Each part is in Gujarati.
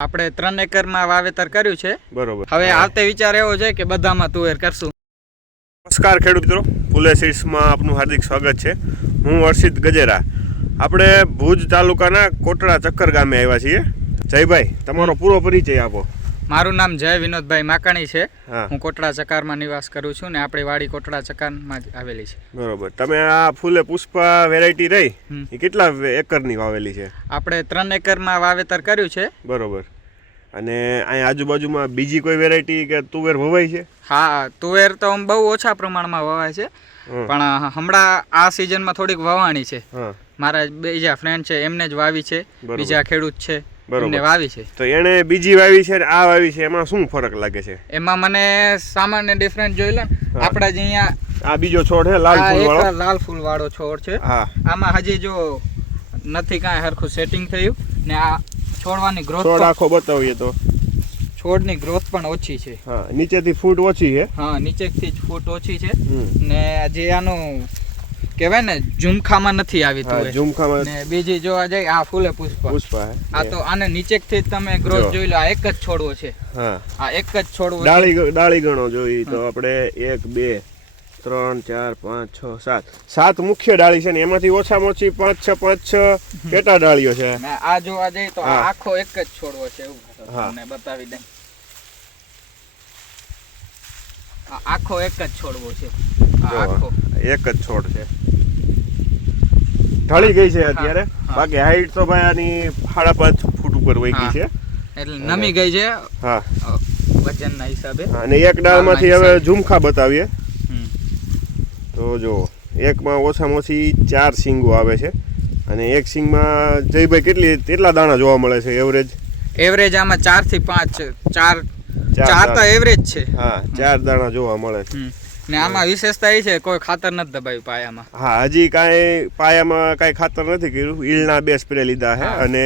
આપણે 3 એકરમાં વાવેતર કર્યું છે. બરોબર. હવે આવતે વિચાર એવો છે કે બધામાં તુવેર કરશું. નમસ્કાર ખેડૂત મિત્રો, ફૂલે સીડ્સમાં આપનું હાર્દિક સ્વાગત છે. હું હર્ષિત ગજેરા. આપણે ભુજ તાલુકાના કોટડા ચક્કર ગામે આવ્યા છીએ. જયભાઈ, તમારો પૂરો પરિચય આપો. મારું નામ જય વિનોદભાઈ માકાણી છે. હા. હું કોટડા ચકારમાં નિવાસ કરું છું ને આપણી વાડી કોટડા ચકારમાં જ આવેલી છે. બરોબર. તમે આ ફૂલે પુષ્પા વેરાયટી રહી એ કેટલા એકરની વાવેલી છે? આપણે 3 એકરમાં વાવેતર કર્યું છે. બરોબર. અને અહીં આજુબાજુમાં બીજી કોઈ વેરાયટી કે તુવેર વવાય છે? હા, તુવેર તો બહુ ઓછા પ્રમાણમાં વવાય છે, પણ હમણાં આ સિઝનમાં થોડીક વવાણી છે. મારા બીજા ફ્રેન્ડ છે એમને જ વાવી છે, બીજા ખેડૂત છે એમને વાવી છે. તો એને બીજી વાવી છે આ વાવી છે, એમાં શું ફરક લાગે છે? એમાં મને સામાન્ય ડિફરન્સ જોઈ લો ને, આપણા જે અહીંયા આ બીજો છોડ છે લાલ ફૂલ વાળો, લાલ ફૂલ વાળો છોડ છે. આમાં હજી જો નથી કાંઈ હરખું સેટિંગ થયું ને આ છોડવાની ગ્રોથ છોડ આખો બતાવીએ તો છોડની ગ્રોથ પણ ઓછી છે. હા, નીચેથી ફૂટ ઓછી છે. હા, નીચેથી જ ફૂટ ઓછી છે ને જે આનું કહેવાય ને ઝુમખામાં નથી આવી તુવેર. ઝુમખામાં ને બીજી જોવા જાય આ ફૂલે પુષ્પા આ તો આને નીચેથી તમે ગ્રોથ જોઈ લો, આ એક જ છોડવો છે. હા, આ એક જ છોડવો. ડાળી ગણો જોઈ તો આપણે 1 2 3 4 5 6 7 મુખ્ય ડાળી છે ને એમાંથી ઓછામાં ઓછી 5 6 પેટા ડાળીઓ છે. આ જોવા જઈએ તો આ આખો એક જ છોડવો છે એવું તમને બતાવી દઉં. આ આખો એક જ છોડવો છે. આ આખો એક જ છોડ છે. ઢળી ગઈ છે અત્યારે, બાકી હાઈટ તો ભાઈ આની 5.5 ફૂટ ઉપર વહી ગઈ છે, એટલે નમી ગઈ છે. હા, વજનના હિસાબે. અને એક ડાળમાંથી હવે ઝુમખા બતાવીએ તો જો એકમાં ઓછામાં ઓછી 4 સિંગો આવે છે અને એક સિંગમાં જયભાઈ કેટલા દાણા જોવા મળે છે એવરેજ આમાં 4 થી 5 4 તો એવરેજ છે. હા, 4 દાણા જોવા મળે છે. ને આમાં વિશેષતા એ છે કોઈ ખાતર નથી દબાવ્યું પાયામાં. હા, હજી કાંઈ પાયામાં કાંઈ ખાતર નથી કર્યું. ઈલના 2 સ્પ્રે લીધા છે અને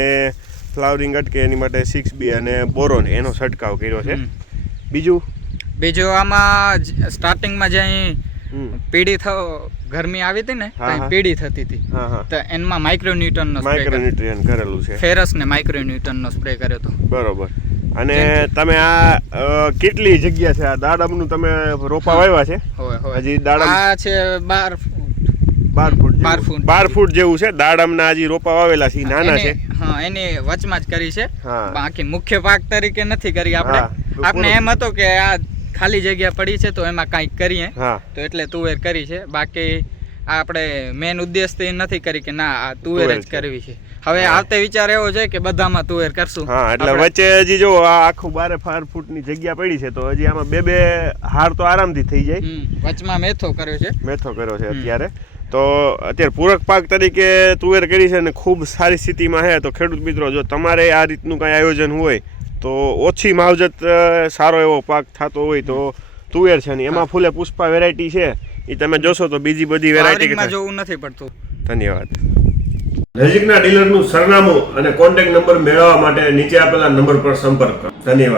ફ્લાવરિંગ અટકે એની માટે 6B અને બોરોન એનો છંટકાવ કર્યો છે. બીજું આમાં સ્ટાર્ટિંગમાં જે પીડી ગરમી આવી હતી ને, પીડી થતી હતી તો એમાં માઇક્રોન્યુટ્રન કરેલું છે. ફેરસ ને માઇક્રોન્યુટ્રન નો સ્પ્રે કર્યો હતો. બરોબર. અને તમે આ કેટલી જગ્યા છે આ દાડમનું તમે રોપા વાવ્યા છે? હજી દાડમ આ છે 12 ફૂટ જેવું છે. દાડમના હજી રોપા વાવેલા છે, નાના છે. હા, એની વચમાં જ કરી છે, બાકી મુખ્ય પાક તરીકે નથી કરી. આપણે એમ હતો કે આ ખાલી જગ્યા પડી છે તો એમાં કંઈક કરીએ, તો એટલે તુવેર કરી છે. બાકી આપણે મેન ઉદ્દેશ એ નથી કરી કે ના આ તુવેર જ કરવી છે. હવે આવતે વિચાર એવો છે કે બધામાં તુવેર કરશું. હા, એટલે વચ્ચે હજી જો આ આખું 12 ફૂટની જગ્યા પડી છે તો હજી આમાં 2 હાર તો આરામથી થઈ જાય. વચમાં મેથો કર્યો છે અત્યારે. તો અત્યારે પૂરક પાક તરીકે તુવેર કરી છે અને ખૂબ સારી સ્થિતિમાં છે. તો ખેડૂત મિત્રો, જો તમારે આ રીતનું કાંઈ આયોજન હોય તો ઓછી માવજત સારો એવો પાક થતો હોય તો તુવેર છે ને એમાં ફૂલે પુષ્પા વેરાયટી છે એ તમે જોશો તો બીજી બધી વેરાયટી જોવું નથી પડતું. ધન્યવાદ. નજીકના ડીલરનું સરનામું અને કોન્ટેક્ટ નંબર મેળવવા માટે નીચે આપેલા નંબર પર સંપર્ક કરો. ધન્યવાદ.